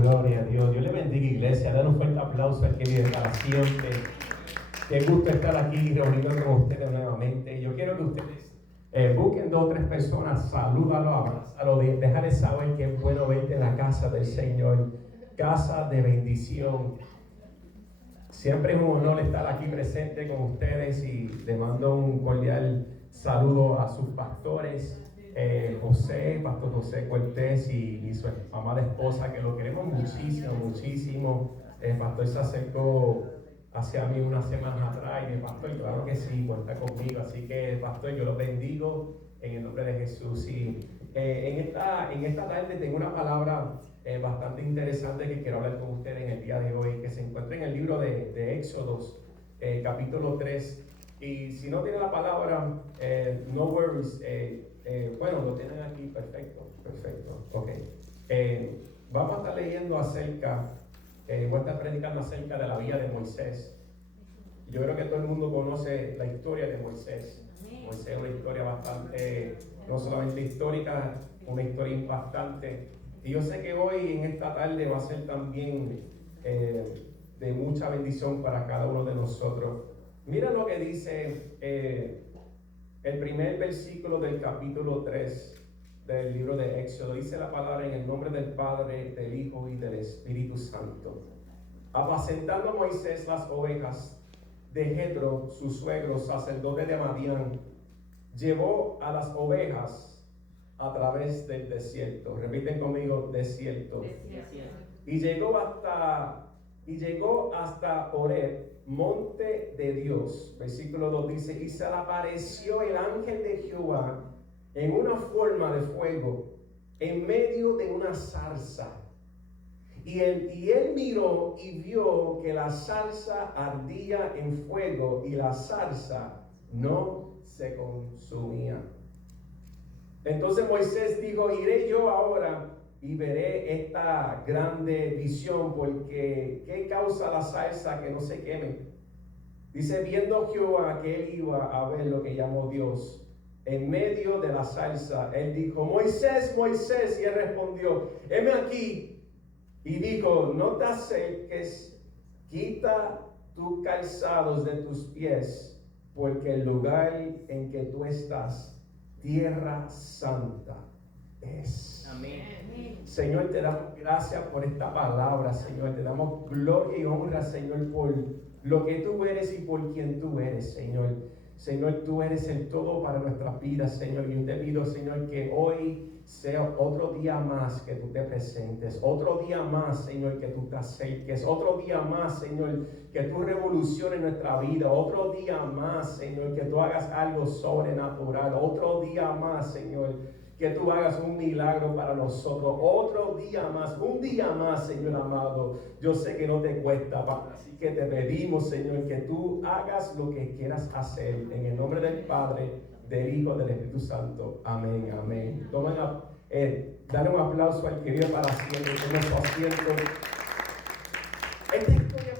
Gloria a Dios. Dios le bendiga, iglesia. Dan un fuerte aplauso al que vive para siempre. Qué gusto estar aquí reunidos con ustedes nuevamente. Yo quiero que ustedes busquen 2 o 3 personas, salúdalo, abrázalo, déjales saber que es bueno verte en la casa del Señor, casa de bendición. Siempre es un honor estar aquí presente con ustedes y le mando un cordial saludo a sus pastores. Pastor José Cortés y su amada esposa, que lo queremos muchísimo, muchísimo. El pastor se acercó hacia mí unas semanas atrás y me dijo: pastor, claro que sí, cuenta conmigo. Así que, pastor, yo los bendigo en el nombre de Jesús. Y en esta tarde tengo una palabra bastante interesante que quiero hablar con ustedes en el día de hoy, que se encuentra en el libro de Éxodos, capítulo 3. Y si no tiene la palabra, no worries. Bueno, lo tienen aquí, perfecto, ok. Vamos a estar leyendo voy a estar predicando acerca de la vida de Moisés. Yo creo que todo el mundo conoce la historia de Moisés. Moisés es una historia bastante, no solamente histórica, una historia impactante. Y yo sé que hoy, en esta tarde, va a ser también de mucha bendición para cada uno de nosotros. Mira lo que dice el primer versículo del capítulo 3 del libro de Éxodo. Dice la palabra: en el nombre del Padre, del Hijo y del Espíritu Santo. Apacentando Moisés las ovejas de Jetro, su suegro, sacerdote de Madián, llevó a las ovejas a través del desierto. Repiten conmigo: desierto. Y llegó hasta Horeb, monte de Dios. Versículo 2 dice: y se le apareció el ángel de Jehová en una forma de fuego en medio de una zarza. Y él miró y vio que la zarza ardía en fuego y la zarza no se consumía. Entonces Moisés dijo: iré yo ahora y veré esta grande visión, porque ¿qué causa la zarza que no se queme? Dice: viendo Jehová que él iba a ver lo que llamó Dios en medio de la zarza, él dijo: Moisés, Moisés. Y él respondió: heme aquí. Y dijo: no te acerques, quita tus calzados de tus pies, porque el lugar en que tú estás, tierra santa es. Amén. Señor, te damos gracias por esta palabra, Señor. Te damos gloria y honra, Señor, por lo que tú eres y por quien tú eres, Señor. Señor, tú eres el todo para nuestras vidas, Señor. Y yo te pido, Señor, que hoy sea otro día más que tú te presentes, otro día más, Señor, que tú te acerques, otro día más, Señor, que tú revoluciones nuestra vida, otro día más, Señor, que tú hagas algo sobrenatural, otro día más, Señor, que tú hagas un milagro para nosotros, otro día más, un día más, Señor amado. Yo sé que no te cuesta, Padre, así que te pedimos, Señor, que tú hagas lo que quieras hacer, en el nombre del Padre, del Hijo, del Espíritu Santo. Amén, amén. Tomen dar un aplauso al que vive para siempre, en nuestro asiento. Esta historia es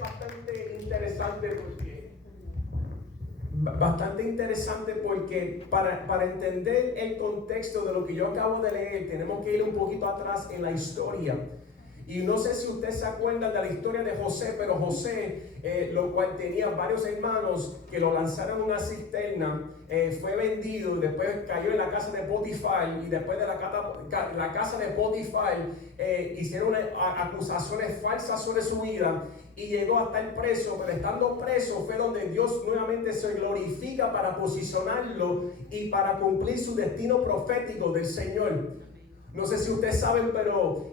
bastante interesante porque para entender el contexto de lo que yo acabo de leer, tenemos que ir un poquito atrás en la historia. Y no sé si ustedes se acuerdan de la historia de José, pero José, lo cual tenía varios hermanos que lo lanzaron en una cisterna, fue vendido y después cayó en la casa de Potifar. Y después de la casa de Potifar hicieron acusaciones falsas sobre su vida y llegó a estar preso. Pero estando preso fue donde Dios nuevamente se glorifica para posicionarlo y para cumplir su destino profético del Señor. No sé si ustedes saben, pero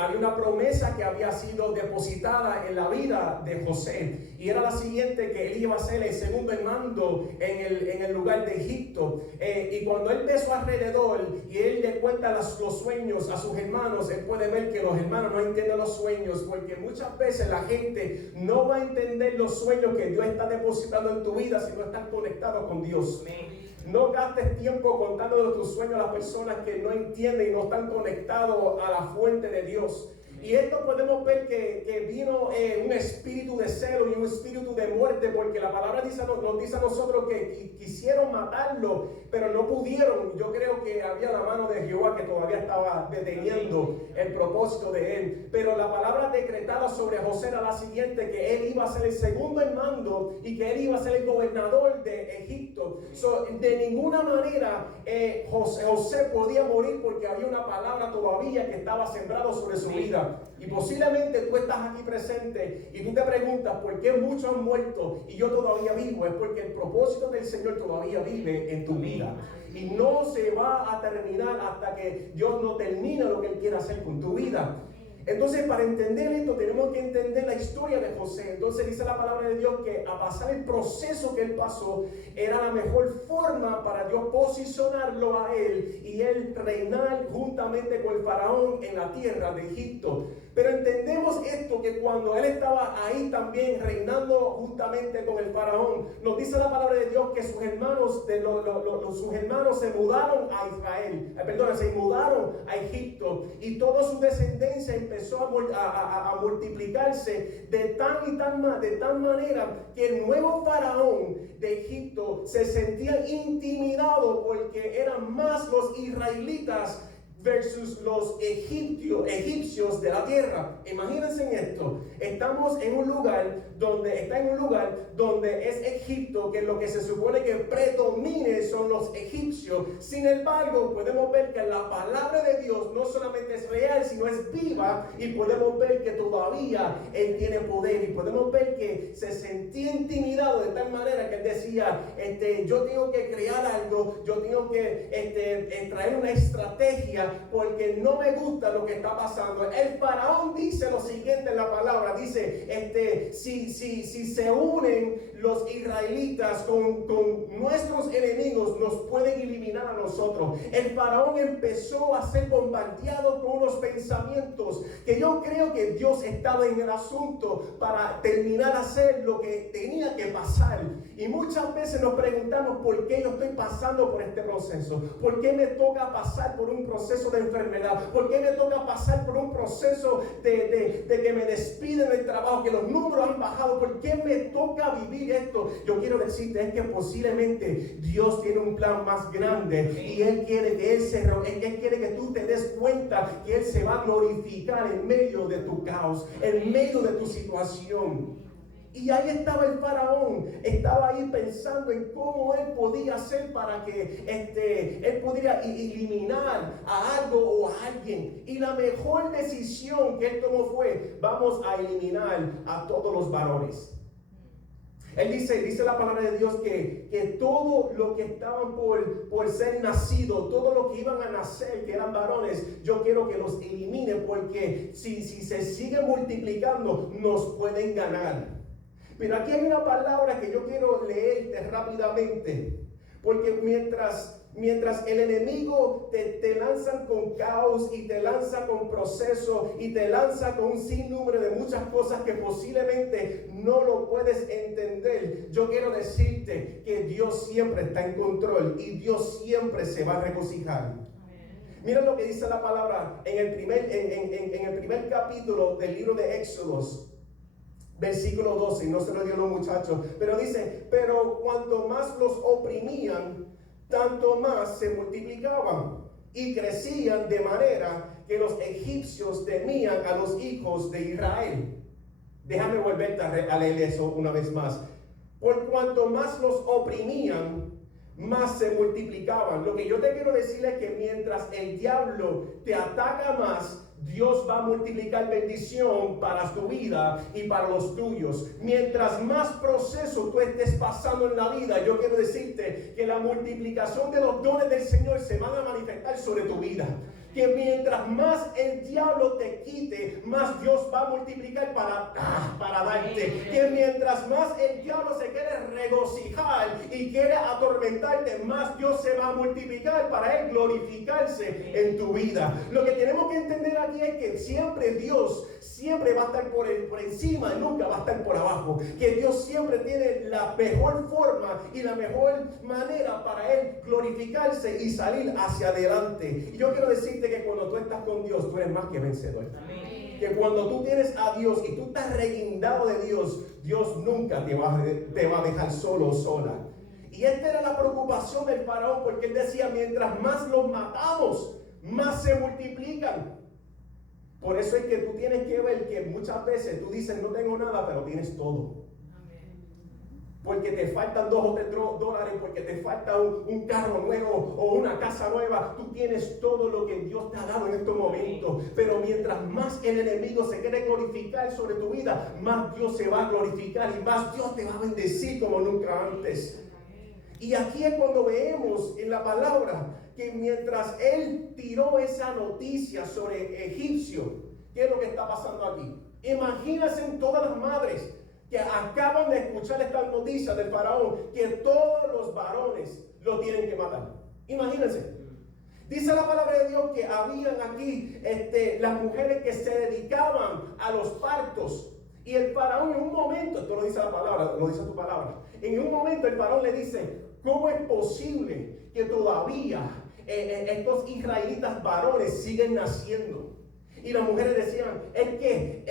había una promesa que había sido depositada en la vida de José, y era la siguiente: que él iba a ser el segundo en mando en el lugar de Egipto. Y cuando él ve su alrededor y él le cuenta los sueños a sus hermanos, él puede ver que los hermanos no entienden los sueños, porque muchas veces la gente no va a entender los sueños que Dios está depositando en tu vida si no están conectados con Dios. No gastes tiempo contando de tus sueños a las personas que no entienden y no están conectados a la fuente de Dios. Y esto podemos ver que vino un espíritu de celo y un espíritu de muerte, porque la palabra nos dice a nosotros que quisieron matarlo, pero no pudieron. Yo creo que había la mano de Jehová que todavía estaba deteniendo el propósito de él. Pero la palabra decretada sobre José era la siguiente, que él iba a ser el segundo en mando y que él iba a ser el gobernador de Egipto. De ninguna manera José podía morir, porque había una palabra todavía que estaba sembrado sobre su vida. Y posiblemente tú estás aquí presente y tú te preguntas por qué muchos han muerto y yo todavía vivo. Es porque el propósito del Señor todavía vive en tu vida y no se va a terminar hasta que Dios no termine lo que Él quiere hacer con tu vida. Entonces, para entender esto, tenemos que entender la historia de José. Entonces dice la palabra de Dios que a pasar el proceso que él pasó, era la mejor forma para Dios posicionarlo a él y él reinar juntamente con el faraón en la tierra de Egipto. Pero entendemos esto, que cuando él estaba ahí también reinando juntamente con el faraón, nos dice la palabra de Dios que sus hermanos, sus hermanos se mudaron a Israel, se mudaron a Egipto, y toda su descendencia empezó a multiplicarse de tal manera que el nuevo faraón de Egipto se sentía intimidado, porque eran más los israelitas versus los egipcios de la tierra. Imagínense en esto. Estamos en un lugar donde es Egipto, que lo que se supone que predomine son los egipcios. Sin embargo, podemos ver que la palabra de Dios no solamente es real, sino es viva, y podemos ver que todavía Él tiene poder, y podemos ver que se sentía intimidado de tal manera que Él decía, yo tengo que crear algo, yo tengo que traer una estrategia, porque no me gusta lo que está pasando. El faraón dice lo siguiente en la palabra, dice, si se unen los israelitas con nuestros enemigos, nos pueden eliminar a nosotros. El faraón empezó a ser bombardeado con unos pensamientos que yo creo que Dios estaba en el asunto para terminar a hacer lo que tenía que pasar. Y muchas veces nos preguntamos, ¿por qué yo estoy pasando por este proceso? ¿Por qué me toca pasar por un proceso de enfermedad? ¿Por qué me toca pasar por un proceso de que me despiden del trabajo, que los números han bajado? ¿Por qué me toca vivir esto? Yo quiero decirte, es que posiblemente Dios tiene un plan más grande, y Él quiere que Él quiere que tú te des cuenta que Él se va a glorificar en medio de tu caos, en medio de tu situación. Y ahí estaba el faraón, estaba ahí pensando en cómo él podía hacer para que él pudiera eliminar a algo o a alguien. Y la mejor decisión que él tomó fue: vamos a eliminar a todos los varones. Él dice la palabra de Dios que todo lo que estaban por ser nacido, todo lo que iban a nacer, que eran varones, yo quiero que los elimine, porque si se siguen multiplicando, nos pueden ganar. Pero aquí hay una palabra que yo quiero leerte rápidamente, porque mientras el enemigo te lanza con caos, y te lanza con proceso, y te lanza con un sinnúmero de muchas cosas que posiblemente no lo puedes entender, yo quiero decirte que Dios siempre está en control, y Dios siempre se va a regocijar. Mira lo que dice la palabra en el primer capítulo del libro de Éxodos, versículo 12, y no se lo dio a los muchachos, pero dice: pero cuanto más los oprimían, tanto más se multiplicaban y crecían, de manera que los egipcios temían a los hijos de Israel. Déjame volverte a leer eso una vez más. Por cuanto más los oprimían, más se multiplicaban. Lo que yo te quiero decir es que mientras el diablo te ataca más, Dios va a multiplicar bendición para tu vida y para los tuyos. Mientras más proceso tú estés pasando en la vida, yo quiero decirte que la multiplicación de los dones del Señor se van a manifestar sobre tu vida. Que mientras más el diablo te quite, más Dios va a multiplicar para darte. Que mientras más el diablo se quiere regocijar y quiere atormentarte, más Dios se va a multiplicar para Él glorificarse en tu vida. Lo que tenemos que entender aquí es que siempre Dios siempre va a estar por encima y nunca va a estar por abajo. Que Dios siempre tiene la mejor forma y la mejor manera para Él glorificarse y salir hacia adelante. Y yo quiero decirte que cuando tú estás con Dios, tú eres más que vencedor. Amén. Que cuando tú tienes a Dios y tú estás reguindado de Dios, Dios nunca te va a dejar solo o sola. Y esta era la preocupación del faraón, porque él decía, mientras más los matamos, más se multiplican. Por eso es que tú tienes que ver que muchas veces tú dices, no tengo nada, pero tienes todo. Porque te faltan $2 o $3, porque te falta un carro nuevo o una casa nueva. Tú tienes todo lo que Dios te ha dado en estos momentos. Pero mientras más el enemigo se quiere glorificar sobre tu vida, más Dios se va a glorificar y más Dios te va a bendecir como nunca antes. Y aquí es cuando vemos en la palabra que mientras él tiró esa noticia sobre egipcio, ¿qué es lo que está pasando aquí? Imagínense en todas las madres que acaban de escuchar esta noticia del faraón, que todos los varones lo tienen que matar. Imagínense. Dice la palabra de Dios que habían aquí las mujeres que se dedicaban a los partos. Y el faraón en un momento, esto lo dice la palabra, lo dice tu palabra, en un momento el faraón le dice, ¿cómo es posible que todavía estos israelitas varones siguen naciendo? Y las mujeres decían, es que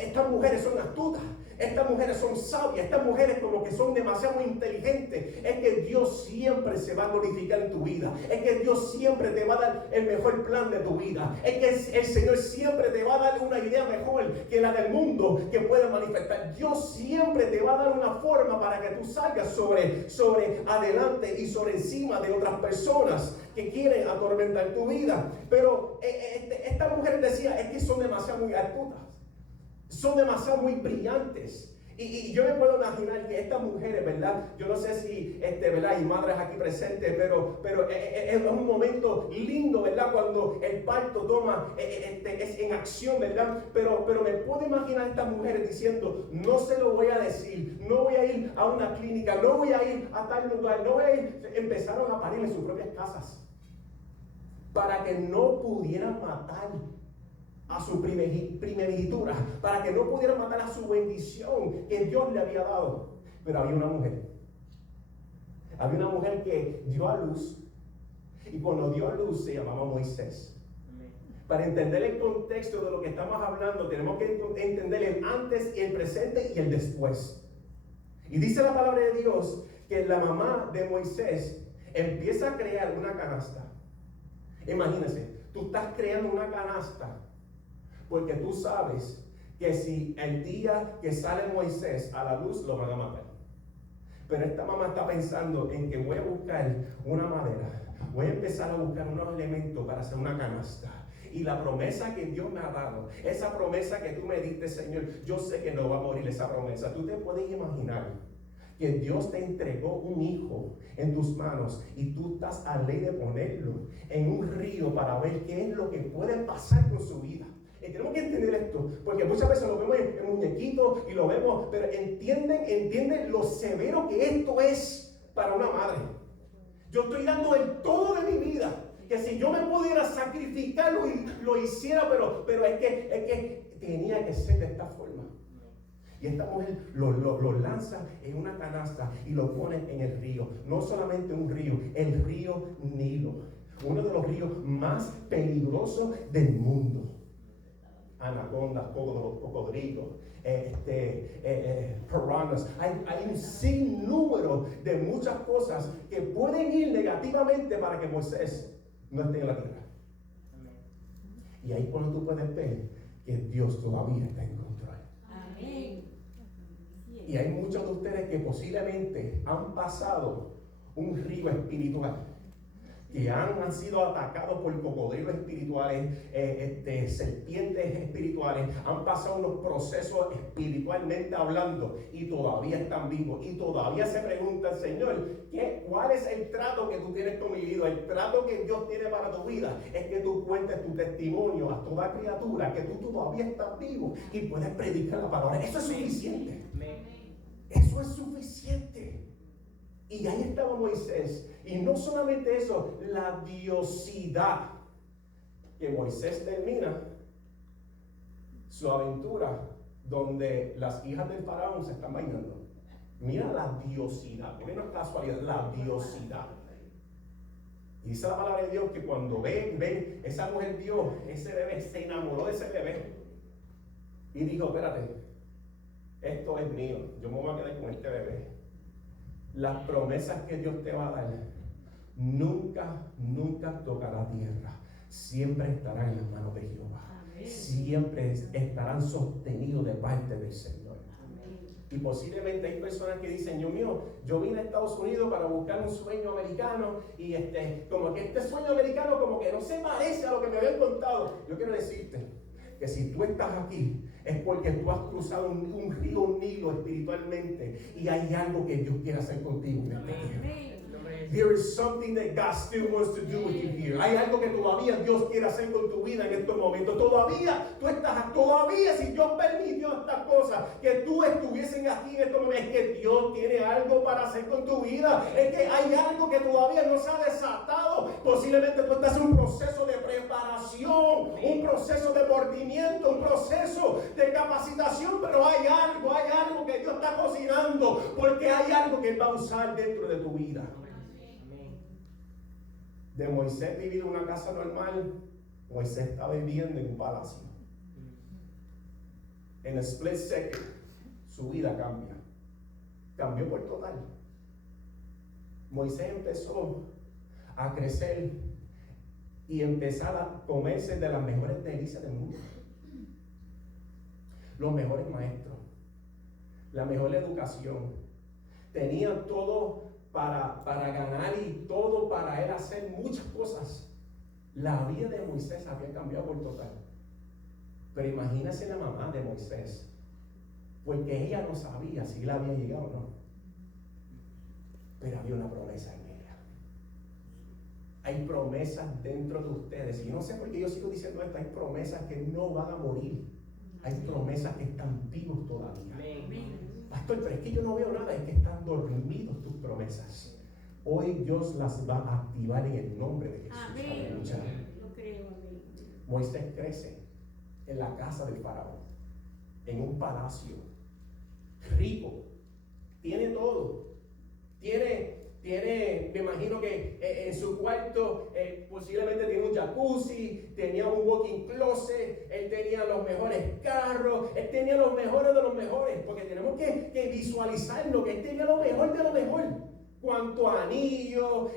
estas mujeres son astutas, estas mujeres son sabias, estas mujeres como que son demasiado inteligentes. Es que Dios siempre se va a glorificar en tu vida. Es que Dios siempre te va a dar el mejor plan de tu vida. Es que el Señor siempre te va a dar una idea mejor que la del mundo que puede manifestar. Dios siempre te va a dar una forma para que tú salgas sobre adelante y sobre encima de otras personas que quieren atormentar tu vida. Pero esta mujer decía, es que son demasiado muy astutas, son demasiado muy brillantes. Y yo me puedo imaginar que estas mujeres, ¿verdad? Yo no sé si, ¿verdad? Hay madres aquí presentes, pero es un momento lindo, ¿verdad? Cuando el parto toma, es en acción, ¿verdad? Pero me puedo imaginar a estas mujeres diciendo, no se lo voy a decir, no voy a ir a una clínica, no voy a ir a tal lugar, no voy a ir. Empezaron a parir en sus propias casas para que no pudieran matar a su primogenitura, para que no pudieran matar a su bendición que Dios le había dado. Pero había una mujer que dio a luz, y cuando dio a luz se llamaba Moisés. Para entender el contexto de lo que estamos hablando, tenemos que entender el antes y el presente y el después. Y dice la palabra de Dios que la mamá de Moisés empieza a crear una canasta. Imagínense, tú estás creando una canasta porque tú sabes que si el día que sale Moisés a la luz lo van a matar. Pero esta mamá está pensando en que voy a buscar una madera, voy a empezar a buscar unos elementos para hacer una canasta. Y la promesa que Dios me ha dado, esa promesa que tú me diste, Señor, yo sé que no va a morir esa promesa. Tú te puedes imaginar que Dios te entregó un hijo en tus manos y tú estás a ley de ponerlo en un río para ver qué es lo que puede pasar con su vida. Y tenemos que entender esto, porque muchas veces lo vemos en muñequitos y lo vemos, pero entienden lo severo que esto es para una madre. Yo estoy dando el todo de mi vida, que si yo me pudiera sacrificar lo hiciera, pero es que tenía que ser de esta forma. Y esta mujer lo lanza en una canasta y lo pone en el río. No solamente un río, el río Nilo, uno de los ríos más peligrosos del mundo. Anacondas, cocodrilos, piranhas. Hay un sinnúmero de muchas cosas que pueden ir negativamente para que Moisés no esté en la tierra. Y ahí cuando tú puedes ver que Dios todavía está en control. Amén. Y hay muchos de ustedes que posiblemente han pasado un río espiritual, que han sido atacados por cocodrilos espirituales, serpientes espirituales, han pasado unos procesos espiritualmente hablando y todavía están vivos y todavía se preguntan, Señor, ¿cuál es el trato que tú tienes con mi vida? El trato que Dios tiene para tu vida es que tú cuentes tu testimonio a toda criatura, que tú todavía estás vivo y puedes predicar la palabra. Eso es suficiente. Eso es suficiente. Y ahí estaba Moisés. Y no solamente eso, la diosidad. Que Moisés termina su aventura donde las hijas del faraón se están bañando. Mira la diosidad, porque no es casualidad, la diosidad. Y dice la palabra de Dios que cuando ven, esa mujer vio ese bebé, se enamoró de ese bebé. Y dijo, espérate, esto es mío, yo me voy a quedar con este bebé. Las promesas que Dios te va a dar nunca tocará tierra. Siempre estarán en las manos de Jehová. Amén. Siempre estarán sostenidos de parte del Señor. Amén. Y posiblemente hay personas que dicen, Dios mío, yo vine a Estados Unidos para buscar un sueño americano y como que este sueño americano como que no se parece a lo que me habían contado. Yo quiero decirte que si tú estás aquí es porque tú has cruzado un río, un Nilo espiritualmente, y hay algo que Dios quiere hacer contigo en este tiempo. There is something that God still wants to do with you here. Hay algo que todavía Dios quiere hacer con tu vida en estos momentos. Todavía si Dios permitió estas cosas, que tú estuviesen aquí en estos momentos, es que Dios tiene algo para hacer con tu vida. Es que hay algo que todavía no se ha desatado. Posiblemente tú estás en un proceso de preparación, un proceso de mordimiento, un proceso de capacitación, pero hay algo que Dios está cocinando, porque hay algo que Él va a usar dentro de tu vida. De Moisés vivir en una casa normal, Moisés está viviendo en un palacio. En a split second, su vida cambia. Cambió por total. Moisés empezó a crecer y empezar a comerse de las mejores delicias del mundo. Los mejores maestros, la mejor educación. Tenía todo para ganar y todo para él hacer muchas cosas. La vida de Moisés había cambiado por total. Pero imagínese la mamá de Moisés, porque ella no sabía si él había llegado o no, pero había una promesa en ella. Hay promesas dentro de ustedes, y no sé por qué yo sigo diciendo esto. Hay promesas que no van a morir, hay promesas que están vivos todavía. Pastor, pero es que yo no veo nada, es que están dormidos tus promesas. Hoy Dios las va a activar en el nombre de Jesús. Amén. Lo creo, amén. Moisés crece en la casa del faraón, en un palacio, rico, tiene todo, me imagino que en su cuarto posiblemente tiene un jacuzzi, tenía un walk-in closet, él tenía los mejores carros, él tenía los mejores de los mejores, porque tenemos que visualizarlo, que él tenía lo mejor de lo mejor. Cuanto anillo,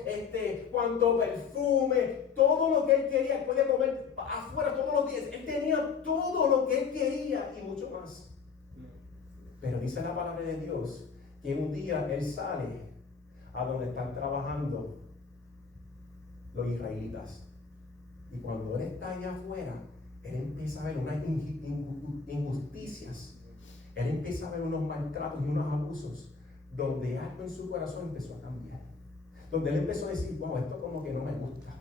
cuanto perfume, todo lo que él quería, él podía comer afuera todos los días. Él tenía todo lo que él quería y mucho más. Pero dice la palabra de Dios que un día él sale a donde están trabajando los israelitas. Y cuando él está allá afuera, él empieza a ver unas injusticias. Él empieza a ver unos maltratos y unos abusos, donde algo en su corazón empezó a cambiar. Donde él empezó a decir, wow, esto como que no me gusta.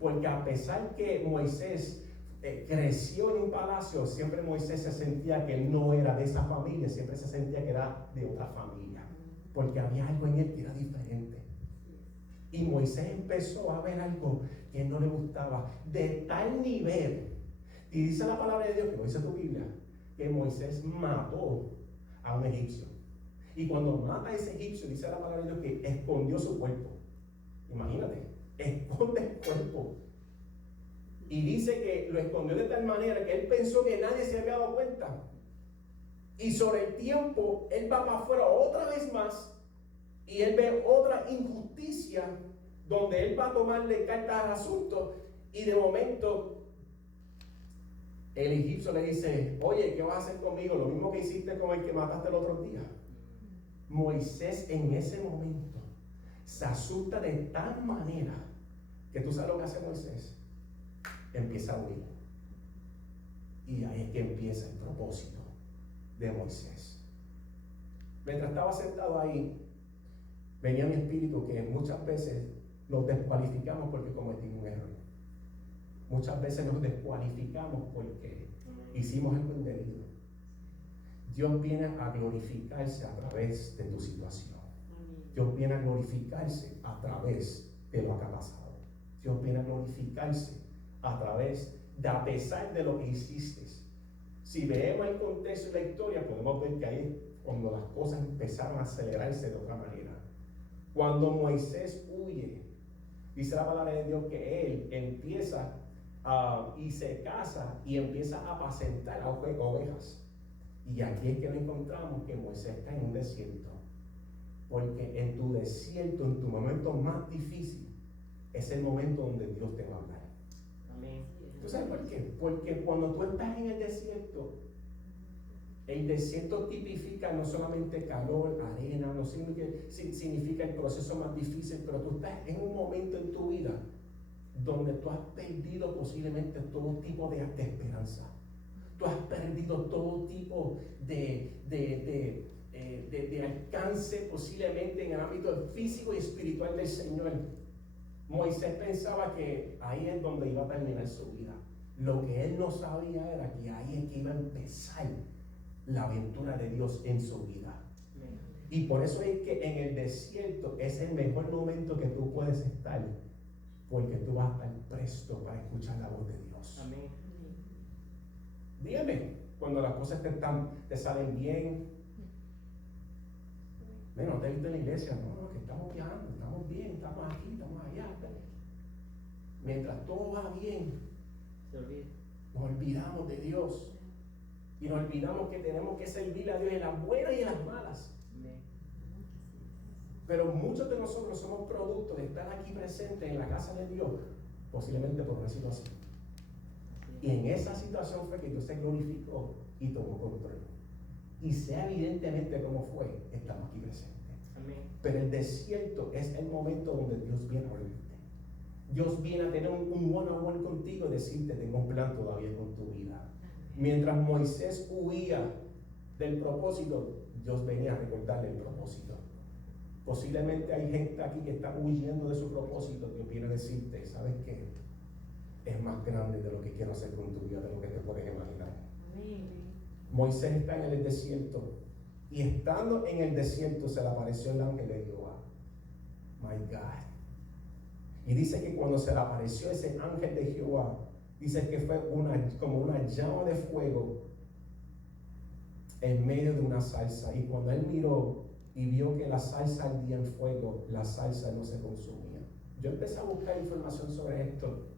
Porque a pesar que Moisés creció en un palacio, siempre Moisés se sentía que él no era de esa familia, siempre se sentía que era de otra familia. Porque había algo en él que era diferente. Y Moisés empezó a ver algo que no le gustaba, de tal nivel. Y dice la palabra de Dios, que lo dice tu Biblia, que Moisés mató a un egipcio. Y cuando mata a ese egipcio, dice la palabra de Dios que escondió su cuerpo. Imagínate, esconde el cuerpo. Y dice que lo escondió de tal manera que él pensó que nadie se había dado cuenta. Y sobre el tiempo, él va para afuera otra vez más y él ve otra injusticia donde él va a tomarle cartas al asunto. Y de momento, el egipcio le dice, oye, ¿qué vas a hacer conmigo? Lo mismo que hiciste con el que mataste el otro día. Moisés en ese momento se asusta de tal manera que tú sabes lo que hace Moisés. Empieza a huir. Y ahí es que empieza el propósito de Moisés. Mientras estaba sentado ahí, venía mi espíritu que muchas veces nos descualificamos porque cometimos un error. Muchas veces nos descualificamos porque hicimos algo indebido. Dios viene a glorificarse a través de tu situación. Dios viene a glorificarse a través de lo que ha pasado. Dios viene a glorificarse a través de, a pesar de lo que hiciste. Si vemos el contexto de la historia, podemos ver que ahí cuando las cosas empezaron a acelerarse de otra manera. Cuando Moisés huye Dice la palabra de Dios que él empieza y se casa y empieza a apacentar a ovejas. Y aquí es que nos encontramos que Moisés está en un desierto. Porque en tu desierto, en tu momento más difícil, es el momento donde Dios te va a hablar. Amén. ¿Tú sabes por qué? Porque cuando tú estás en el desierto tipifica no solamente calor, arena, no significa el proceso más difícil, pero tú estás en un momento en tu vida donde tú has perdido posiblemente todo tipo de esperanza. Tú has perdido todo tipo de alcance posiblemente en el ámbito físico y espiritual del Señor. Moisés pensaba que ahí es donde iba a terminar su vida. Lo que él no sabía era que ahí es que iba a empezar la aventura de Dios en su vida. Y por eso es que en el desierto es el mejor momento que tú puedes estar, porque tú vas a estar presto para escuchar la voz de Dios. Amén. Dígame, cuando las cosas te salen bien. No te he visto en la iglesia, no, que estamos viajando, estamos bien, estamos aquí, estamos allá. Mientras todo va bien, nos olvidamos de Dios. Y nos olvidamos que tenemos que servirle a Dios en las buenas y en las malas. Pero muchos de nosotros somos producto de estar aquí presentes en la casa de Dios, posiblemente por una situación. Y en esa situación fue que Dios se glorificó y tomó control. Y sea evidentemente como fue, estamos aquí presentes. Amén. Pero el desierto es el momento donde Dios viene a oírte. Dios viene a tener un one-on-one contigo y decirte, tengo un plan todavía con tu vida. Mientras Moisés huía del propósito, Dios venía a recordarle el propósito. Posiblemente hay gente aquí que está huyendo de su propósito. Dios viene a decirte, ¿sabes qué? Es más grande de lo que quiero hacer con tu vida, de lo que te puedes imaginar. Moisés está en el desierto, y estando en el desierto se le apareció el ángel de Jehová. My God. Y dice que cuando se le apareció ese ángel de Jehová, dice que fue como una llama de fuego en medio de una salsa. Y cuando él miró y vio que la salsa ardía en fuego, la salsa no se consumía. Yo empecé a buscar información sobre esto.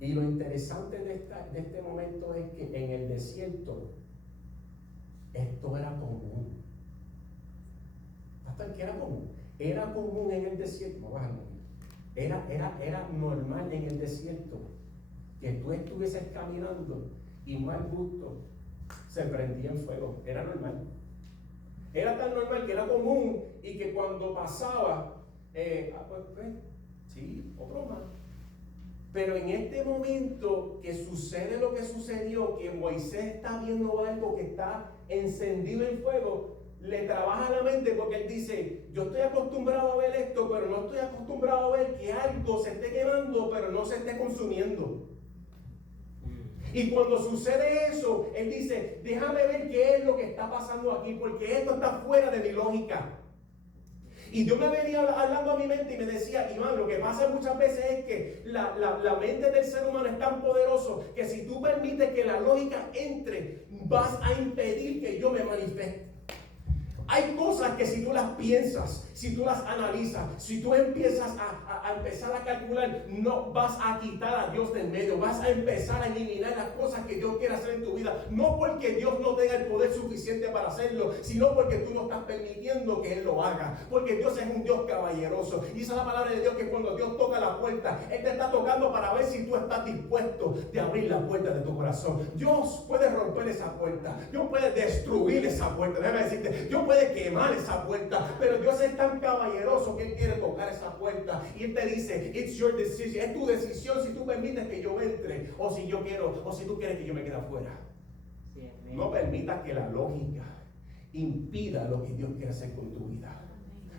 Y lo interesante de este momento es que en el desierto esto era común. ¿Hasta que era común? Era común en el desierto. Era normal en el desierto que tú estuvieses caminando y mal gusto se prendía en fuego. Era normal. Era tan normal que era común y que cuando pasaba, sí, otro más. Pero en este momento que sucede lo que sucedió, que Moisés está viendo algo que está encendido en fuego, le trabaja la mente porque él dice, yo estoy acostumbrado a ver esto, pero no estoy acostumbrado a ver que algo se esté quemando, pero no se esté consumiendo. Y cuando sucede eso, él dice, déjame ver qué es lo que está pasando aquí, porque esto está fuera de mi lógica. Y Dios me venía hablando a mi mente y me decía, Iván, lo que pasa muchas veces es que la mente del ser humano es tan poderoso que si tú permites que la lógica entre, vas a impedir que yo me manifieste. Hay cosas que si tú las piensas, si tú las analizas, si tú empiezas a empezar a calcular, no vas a quitar a Dios del medio, vas a empezar a eliminar las cosas que Dios quiere hacer en tu vida, no porque Dios no tenga el poder suficiente para hacerlo, sino porque tú no estás permitiendo que Él lo haga, porque Dios es un Dios caballeroso, y esa es la palabra de Dios, que cuando Dios toca la puerta, Él te está tocando para ver si tú estás dispuesto de abrir la puerta de tu corazón. Dios puede romper esa puerta, Dios puede destruir esa puerta, déjame decirte, Dios puede quemar esa puerta, pero Dios es tan caballeroso que Él quiere tocar esa puerta y Él te dice, it's your decision, es tu decisión si tú permites que yo entre o si yo quiero, o si tú quieres que yo me quede afuera. Sí, no permitas que la lógica impida lo que Dios quiere hacer con tu vida.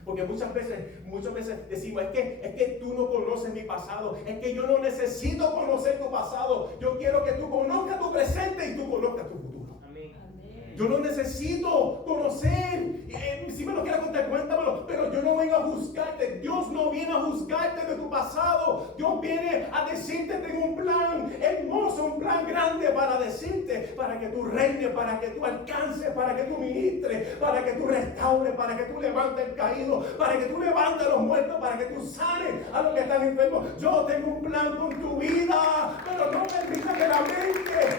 Porque muchas veces decimos, es que tú no conoces mi pasado, es que yo no necesito conocer tu pasado, yo quiero que tú conozcas tu presente y tú conozcas tu futuro. Amén. Yo no necesito conocer. Si me lo quieres contar, cuéntamelo. Pero yo no vengo a juzgarte. Dios no viene a juzgarte de tu pasado. Dios viene a decirte: tengo un plan hermoso, un plan grande para decirte, para que tú reines, para que tú alcances, para que tú ministres, para que tú restaures, para que tú levantes el caído, para que tú levantes a los muertos, para que tú sanes a los que están enfermos. Yo tengo un plan con tu vida, pero no permita que la mente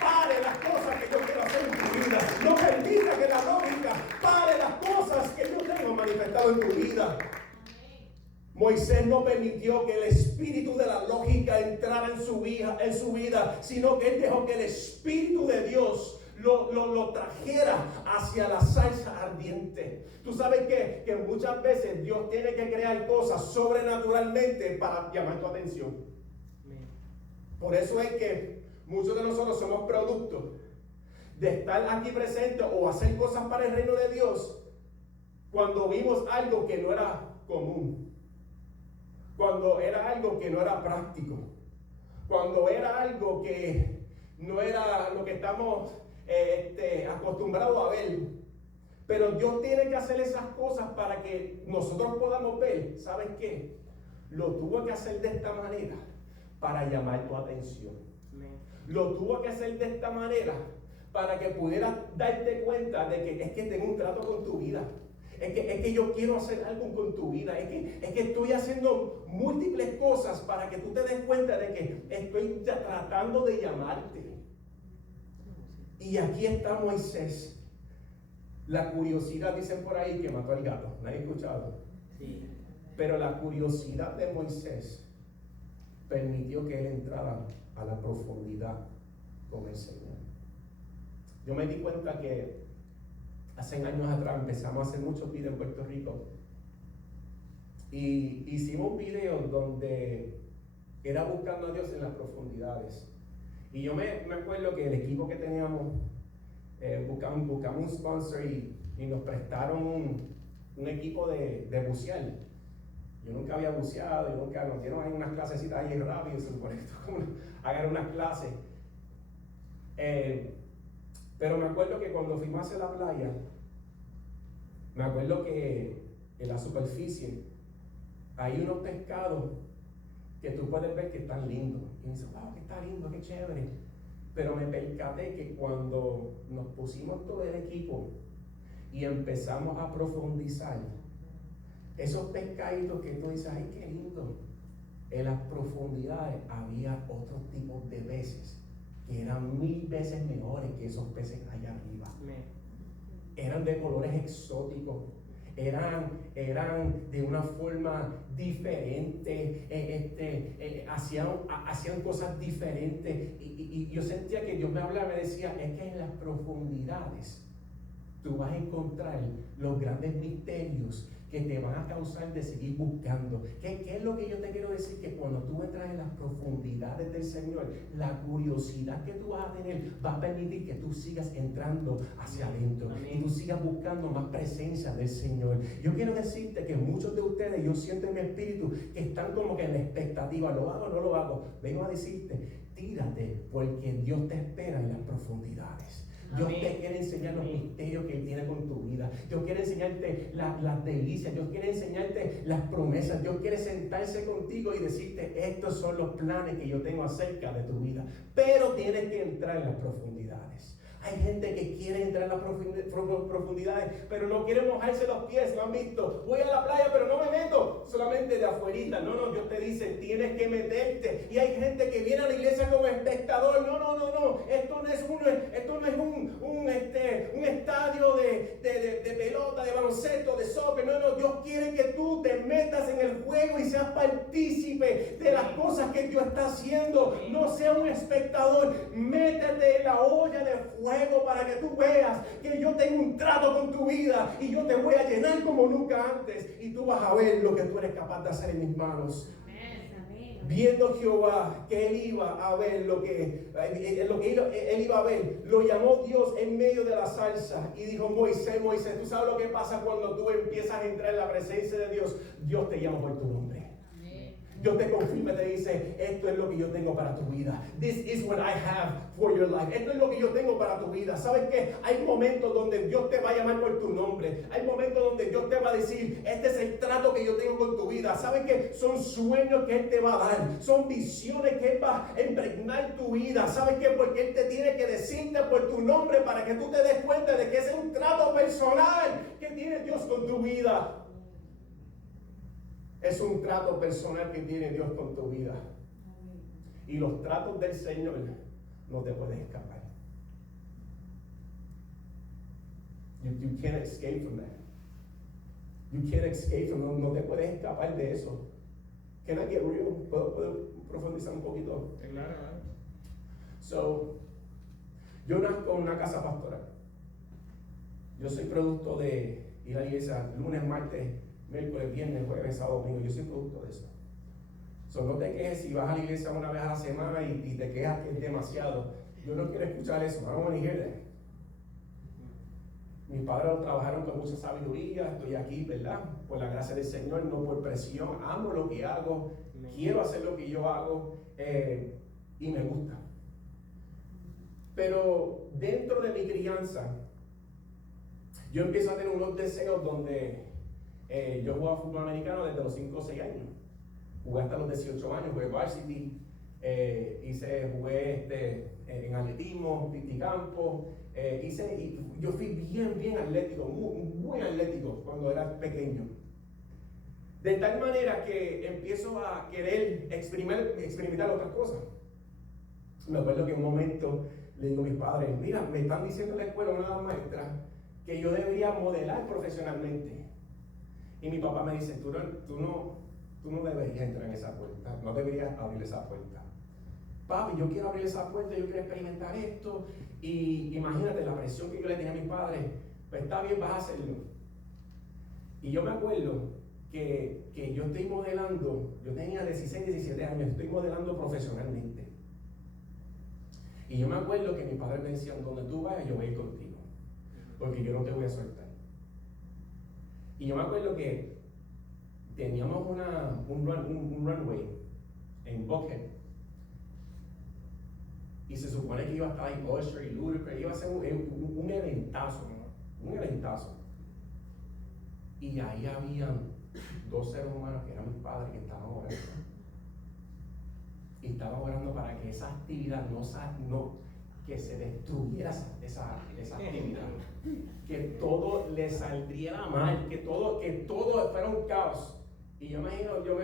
pare las cosas que yo quiero hacer en tu vida. No permita que la lógica pare las cosas que yo tengo manifestado en tu vida. Moisés no permitió que el espíritu de la lógica entrara en su vida, sino que él dejó que el espíritu de Dios lo trajera hacia la salsa ardiente. Tú sabes que muchas veces Dios tiene que crear cosas sobrenaturalmente para llamar tu atención. Por eso es que muchos de nosotros somos productos de estar aquí presentes o hacer cosas para el reino de Dios cuando vimos algo que no era común, cuando era algo que no era práctico, cuando era algo que no era lo que estamos acostumbrados a ver. Pero Dios tiene que hacer esas cosas para que nosotros podamos ver. ¿Sabes qué? Lo tuvo que hacer de esta manera para llamar tu atención. Lo tuvo que hacer de esta manera para que pudieras darte cuenta de que es que tengo un trato con tu vida. Es que yo quiero hacer algo con tu vida. Es que estoy haciendo múltiples cosas para que tú te des cuenta de que estoy tratando de llamarte. Y aquí está Moisés. La curiosidad, dicen por ahí, que mató al gato. ¿Nadie ha escuchado? Sí. Pero la curiosidad de Moisés permitió que él entrara a la profundidad con el Señor. Yo me di cuenta que hace años atrás empezamos a hacer muchos videos en Puerto Rico. Y hicimos videos donde era buscando a Dios en las profundidades. Y yo me acuerdo que el equipo que teníamos, buscamos un sponsor y nos prestaron un equipo de bucear. Yo nunca había buceado, nos dieron ahí unas clasecitas ahí rápido, se supone que hagan unas clases. Pero me acuerdo que cuando fuimos hacia la playa, me acuerdo que en la superficie hay unos pescados que tú puedes ver que están lindos. Y me dice: wow, que está lindo, qué chévere. Pero me percaté que cuando nos pusimos todo el equipo y empezamos a profundizar, esos pescaditos que tú dices: ay, qué lindo, en las profundidades había otros tipos de peces que eran 1000 veces mejores que esos peces allá arriba. Eran de colores exóticos, eran de una forma diferente, hacían cosas diferentes, y yo sentía que Dios me hablaba, me decía: es que en las profundidades tú vas a encontrar los grandes misterios que te van a causar de seguir buscando. ¿Qué es lo que yo te quiero decir? Que cuando tú entras en las profundidades del Señor, la curiosidad que tú vas a tener va a permitir que tú sigas entrando hacia adentro. Amén. Y tú sigas buscando más presencia del Señor. Yo quiero decirte que muchos de ustedes, yo siento en mi espíritu, que están como que en la expectativa: ¿lo hago o no lo hago? Vengo a decirte: tírate, porque Dios te espera en las profundidades. Dios te quiere enseñar los misterios que Él tiene con tu vida. Dios quiere enseñarte las delicias. Dios quiere enseñarte las promesas. Dios quiere sentarse contigo y decirte: estos son los planes que yo tengo acerca de tu vida. Pero tienes que entrar en las profundidades. Hay gente que quiere entrar en las profundidades, pero no quiere mojarse los pies. ¿Lo han visto? Voy a la playa, pero no me meto solamente de afuerita. No, Dios te dice: tienes que meterte. Y hay gente que viene a la iglesia como espectador. No. Esto no es un estadio de pelota, de baloncesto, de soccer. No, Dios quiere que tú te metas en el juego y seas partícipe de las cosas que Dios está haciendo. No seas un espectador. Métete en la olla de fuego para que tú veas que yo tengo un trato con tu vida y yo te voy a llenar como nunca antes, y tú vas a ver lo que tú eres capaz de hacer en mis manos. Viendo Jehová que él iba a ver él iba a ver, lo llamó Dios en medio de la zarza y dijo: Moisés, tú sabes lo que pasa cuando tú empiezas a entrar en la presencia de Dios. Dios te llama por tu nombre. Dios te confirma y te dice, esto es lo que yo tengo para tu vida. This is what I have for your life. Esto es lo que yo tengo para tu vida. ¿Sabes qué? Hay momentos donde Dios te va a llamar por tu nombre. Hay momentos donde Dios te va a decir, este es el trato que yo tengo con tu vida. ¿Sabes qué? Son sueños que Él te va a dar. Son visiones que Él va a impregnar tu vida. ¿Sabes qué? Porque Él te tiene que decirte por tu nombre para que tú te des cuenta de que ese es un trato personal que tiene Dios con tu vida. Es un trato personal que tiene Dios con tu vida. Y los tratos del Señor no te puedes escapar. You can't escape from that. You can't escape from that. No te puedes escapar de eso. Can I get real? ¿Puedo profundizar un poquito? Claro. So, yo nazco en una casa pastoral. Yo soy producto de ir a la iglesia lunes, martes, miércoles, viernes, jueves, sábado, domingo. Yo soy producto de eso. So, no te quejes si vas a la iglesia una vez a la semana y te quejas que es demasiado. Yo no quiero escuchar eso. I don't want to hear that. Mis padres trabajaron con mucha sabiduría. Estoy aquí, ¿verdad? Por la gracia del Señor, no por presión. Amo lo que hago. Quiero hacer lo que yo hago. Y me gusta. Pero dentro de mi crianza, yo empiezo a tener unos deseos donde yo jugaba fútbol americano desde los 5 o 6 años. Jugué hasta los 18 años, jugué varsity, jugué en atletismo, pisticampo, yo fui bien atlético, muy atlético cuando era pequeño. De tal manera que empiezo a querer experimentar otras cosas. Me acuerdo que en un momento le digo a mis padres, mira, me están diciendo en la escuela una maestra que yo debería modelar profesionalmente. Y mi papá me dice, tú no deberías entrar en esa puerta, no deberías abrir esa puerta. Papi, yo quiero abrir esa puerta, yo quiero experimentar esto. Y imagínate la presión que yo le tenía a mis padres, pues está bien, vas a hacerlo. Y yo me acuerdo que yo estoy modelando, yo tenía 16, 17 años, estoy modelando profesionalmente. Y yo me acuerdo que mis padres me decían, donde tú vayas, yo voy a ir contigo, porque yo no te voy a soltar. Y yo me acuerdo que teníamos un runway en Buckhead. Y se supone que iba a estar ahí Usher y Ludacris, iba a ser un eventazo, ¿no? Un eventazo. Y ahí habían 2 seres humanos que eran mis padres que estaban orando. Y estaban orando para que esa actividad que se destruyera esa actividad, que todo le saldría mal, que todo fuera un caos. Y yo imagino, yo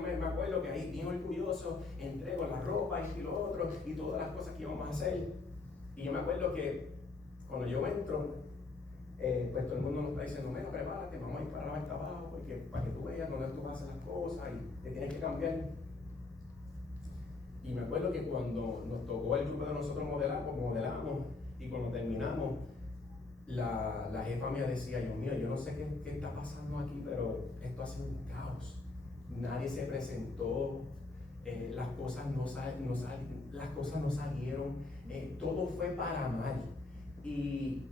me acuerdo que ahí bien orgulloso, entrego la ropa y lo otro, y todas las cosas que íbamos a hacer. Y yo me acuerdo que cuando yo entro, pues todo el mundo nos está diciendo, bueno, prepárate, vamos a ir para hasta abajo, porque para que tú veas dónde tú vas a hacer las cosas y te tienes que cambiar. Y me acuerdo que cuando nos tocó el grupo de nosotros modelamos, y cuando terminamos, la jefa mía decía, Dios mío, yo no sé qué está pasando aquí, pero esto ha sido un caos. Nadie se presentó, las cosas no salieron, todo fue para mal. Y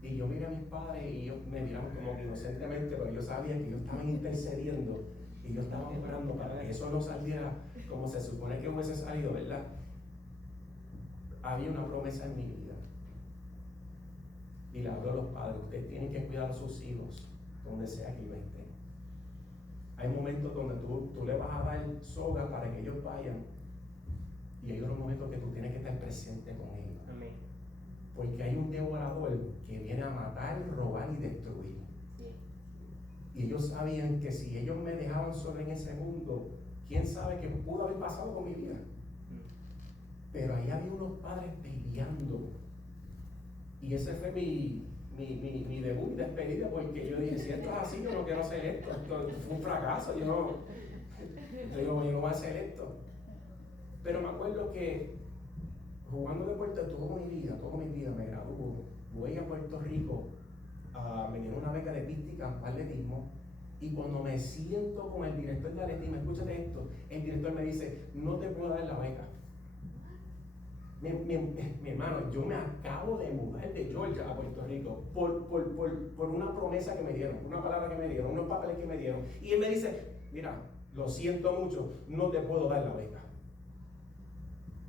yo miré a mis padres y ellos me miraron como que inocentemente, pero yo sabía que ellos estaban intercediendo y yo estaba orando para que eso no saliera como se supone que hubiese salido, ¿verdad? Había una promesa en mi vida. Y le hablo a los padres, ustedes tienen que cuidar a sus hijos donde sea que ellos estén. Hay momentos donde tú le vas a dar soga para que ellos vayan, y hay otros momentos que tú tienes que estar presente con ellos. Amén. Porque hay un devorador que viene a matar, robar y destruir. Sí. Y ellos sabían que si ellos me dejaban solo en ese mundo, quién sabe qué pudo haber pasado con mi vida. Pero ahí había unos padres peleando. Y ese fue mi debut y despedida, porque yo dije, si esto es así, yo no quiero hacer esto. Esto fue un fracaso, yo no voy a hacer esto. Pero me acuerdo que jugando deporte toda mi vida me graduó, voy a Puerto Rico, me dieron una beca de pista atletismo, y cuando me siento con el director de atletismo, escúchate esto, el director me dice, no te puedo dar la beca. Mi hermano, yo me acabo de mudar de Georgia a Puerto Rico por una promesa que me dieron, una palabra que me dieron, unos papeles que me dieron, y él me dice, mira, lo siento mucho, no te puedo dar la beca.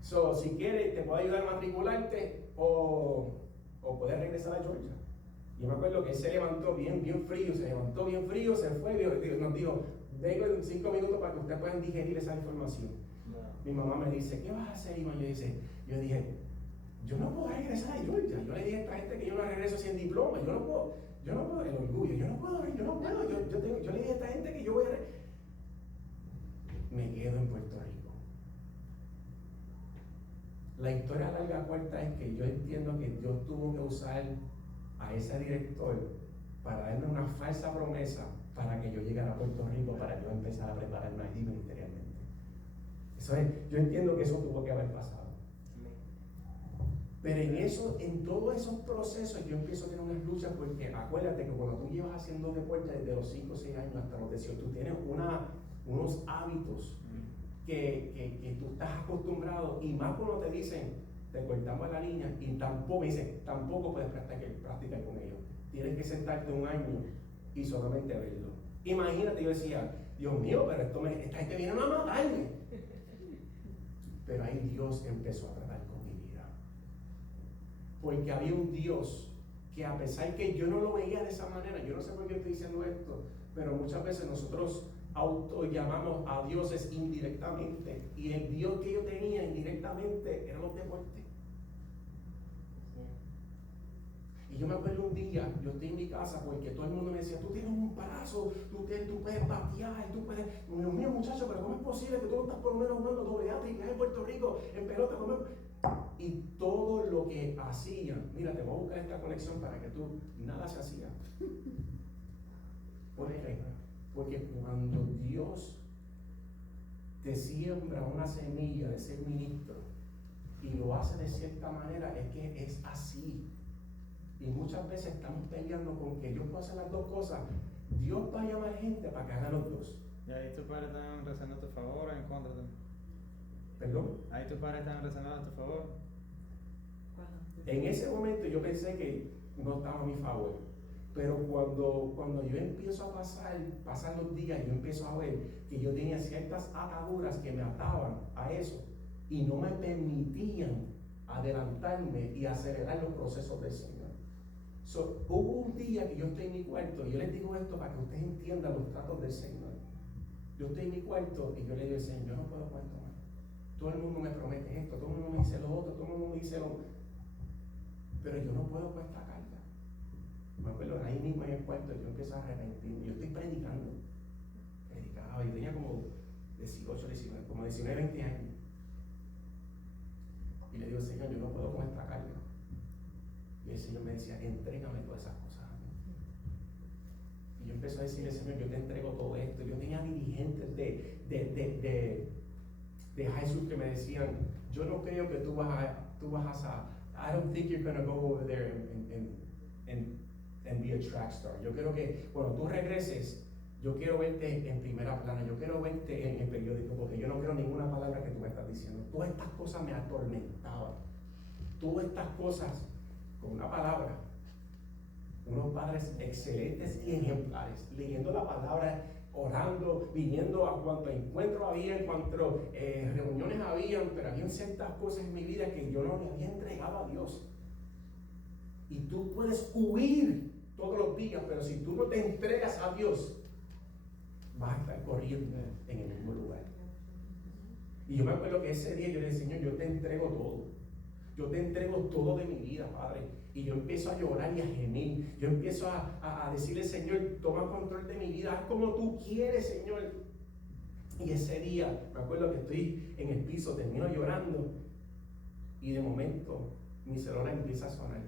So, si quieres, te puedo ayudar a matricularte o puedes regresar a Georgia. Yo me acuerdo que él se levantó bien frío, se fue, nos dijo, vengo en 5 minutos para que ustedes puedan digerir esa información. Mi mamá me dice, ¿qué vas a hacer, Iván? Yo dije, yo no puedo regresar a Georgia. Yo le dije a esta gente que yo no regreso sin diploma. Yo no puedo, el orgullo, yo no puedo. Yo le dije a esta gente que yo voy a me quedo en Puerto Rico. La historia larga corta es que yo entiendo que Dios tuvo que usar a ese director para darme una falsa promesa para que yo llegara a Puerto Rico, para yo empezar a prepararme allí ministerialmente. Eso es, yo entiendo que eso tuvo que haber pasado. Pero en todos esos procesos yo empiezo a tener unas luchas, porque acuérdate que cuando tú llevas haciendo deporte desde los 5 o 6 años hasta los 18, tú tienes unos hábitos que tú estás acostumbrado, y más cuando te dicen, te cortamos la línea, y tampoco puedes practicar con ellos. Tienes que sentarte un año y solamente verlo. Imagínate, yo decía, Dios mío, pero esta gente viene a matarme. Pero ahí Dios empezó a tratar con mi vida. Porque había un Dios que, a pesar que yo no lo veía de esa manera, yo no sé por qué estoy diciendo esto, pero muchas veces nosotros llamamos a dioses indirectamente, y el Dios que yo tenía indirectamente eran los deportes. Y yo me acuerdo un día, yo estoy en mi casa, porque todo el mundo me decía, tú tienes un brazo, tú puedes batear, tú puedes. Dios mío, muchacho, pero ¿cómo es posible que tú no estás por lo menos jugando AA, triple en Puerto Rico, en pelota? Y todo lo que hacía, mira, te voy a buscar esta conexión para que nada se hacía. ¿Por qué? Porque cuando Dios te siembra una semilla de ser ministro y lo hace de cierta manera, es que es así. Y muchas veces estamos peleando con que yo puedo hacer las dos cosas. Dios va a llamar gente para que hagan los dos. ¿Y ahí tus padres están rezando a tu favor o en contra de ti? ¿Perdón? ¿Ahí tus padres están rezando a tu favor? En ese momento yo pensé que no estaba a mi favor. Pero cuando yo empiezo a pasan los días, yo empiezo a ver que yo tenía ciertas ataduras que me ataban a eso y no me permitían adelantarme y acelerar los procesos del Señor. Hubo un día que yo estoy en mi cuarto, y yo les digo esto para que ustedes entiendan los tratos del Señor. Yo estoy en mi cuarto y yo le digo al Señor, yo no puedo con esto más. Todo el mundo me promete esto, todo el mundo me dice lo otro, todo el mundo me dice lo otro. Pero yo no puedo con esta carga. Me acuerdo, ahí mismo en el cuarto yo empiezo a arrepentirme. Yo estoy predicaba, y tenía como 18, 19, como 19, 20 años. Y le digo, Señor, yo no puedo con esta carga. Y el Señor me decía, entrégame todas esas cosas a mí. Y yo empecé a decirle, Señor, yo te entrego todo esto. Yo tenía dirigentes de high school que me decían, yo no creo que tú vas a I don't think you're going to go over there and be a track star. Yo quiero que cuando tú regreses, yo quiero verte en primera plana, yo quiero verte en el periódico, porque yo no creo ninguna palabra que tú me estás diciendo. Todas estas cosas me atormentaban. Todas estas cosas, con una palabra, unos padres excelentes y ejemplares, leyendo la palabra, orando, viniendo a cuanto encuentros había, en cuanto reuniones habían, pero había ciertas cosas en mi vida que yo no le había entregado a Dios. Y tú puedes huir todos los días, pero si tú no te entregas a Dios, vas a estar corriendo en el mismo lugar. Y yo me acuerdo que ese día yo le dije, Señor, yo te entrego todo. Yo te entrego todo de mi vida, Padre. Y yo empiezo a llorar y a gemir. Yo empiezo a decirle, Señor, toma control de mi vida. Haz como tú quieres, Señor. Y ese día, me acuerdo que estoy en el piso, termino llorando. Y de momento, mi celular empieza a sonar.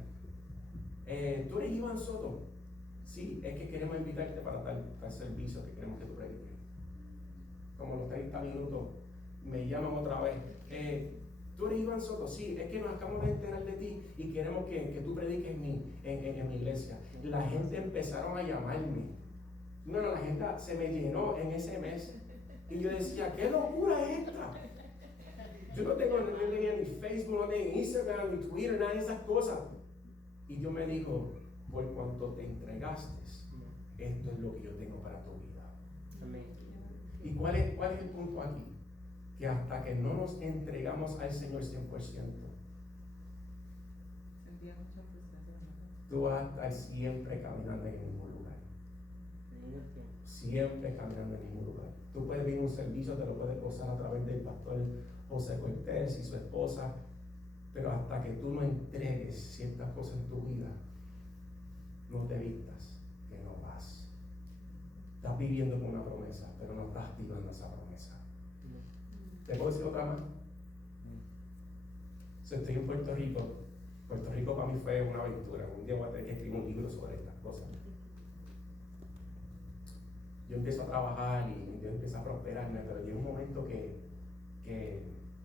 ¿Tú eres Iván Soto? Sí, es que queremos invitarte para tal servicio que queremos que tú prediques. Como los 30 minutos, me llaman otra vez. ¿Tú eres Iván Soto? Sí, es que nos acabamos de enterar de ti y queremos que tú prediques en mi iglesia. La gente empezaron a llamarme. La gente se me llenó en ese mes. Y yo decía, ¿qué locura es esta? Yo no tengo ni Facebook, no tengo Instagram, ni Twitter, nada de esas cosas. Y Dios me dijo, por cuanto te entregaste, esto es lo que yo tengo para tu vida. Amén. ¿Y cuál es el punto aquí? Que hasta que no nos entregamos al Señor 100%, tú vas a estar siempre caminando en el mismo lugar. Siempre caminando en el mismo lugar. Tú puedes venir a un servicio, te lo puedes gozar a través del pastor José Cortés y su esposa, pero hasta que tú no entregues ciertas cosas en tu vida, no te vistas, que no vas. Estás viviendo con una promesa, pero no estás activando esa promesa. ¿Te puedo decir otra más? So, estoy en Puerto Rico. Puerto Rico para mí fue una aventura. Un día voy a tener que escribir un libro sobre estas cosas. Yo empiezo a trabajar y yo empiezo a prosperarme, pero llega un momento que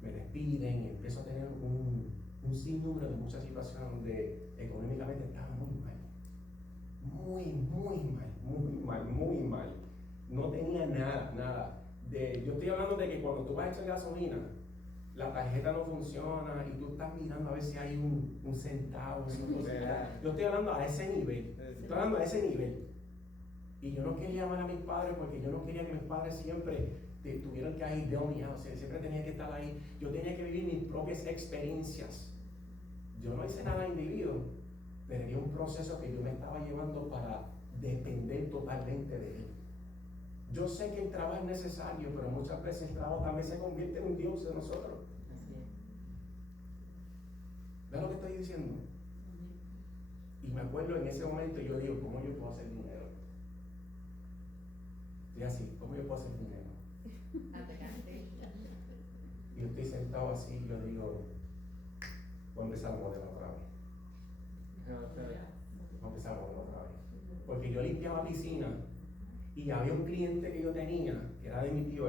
me despiden y empiezo a tener un sinnúmero de muchas situaciones donde económicamente estaba muy mal. Muy mal. No tenía nada. Yo estoy hablando de que cuando tú vas a echar gasolina, la tarjeta no funciona y tú estás mirando a ver si hay un centavo. Yo estoy hablando a ese nivel. Y yo no quería llamar a mis padres porque yo no quería que mis padres siempre tuvieran que ir de un o sea, siempre tenía que estar ahí. Yo tenía que vivir mis propias experiencias. Yo no hice nada individuo, pero había un proceso que yo me estaba llevando para depender totalmente de él. Yo sé que el trabajo es necesario, pero muchas veces el trabajo también se convierte en un Dios de nosotros. ¿Ves lo que estoy diciendo? Y me acuerdo en ese momento, yo digo, ¿cómo yo puedo hacer dinero? Y así, ¿cómo yo puedo hacer dinero? Y yo estoy sentado así, y yo digo, voy a empezar a modelar otra vez. Porque yo limpiaba piscina y había un cliente que yo tenía, que era de mi tío,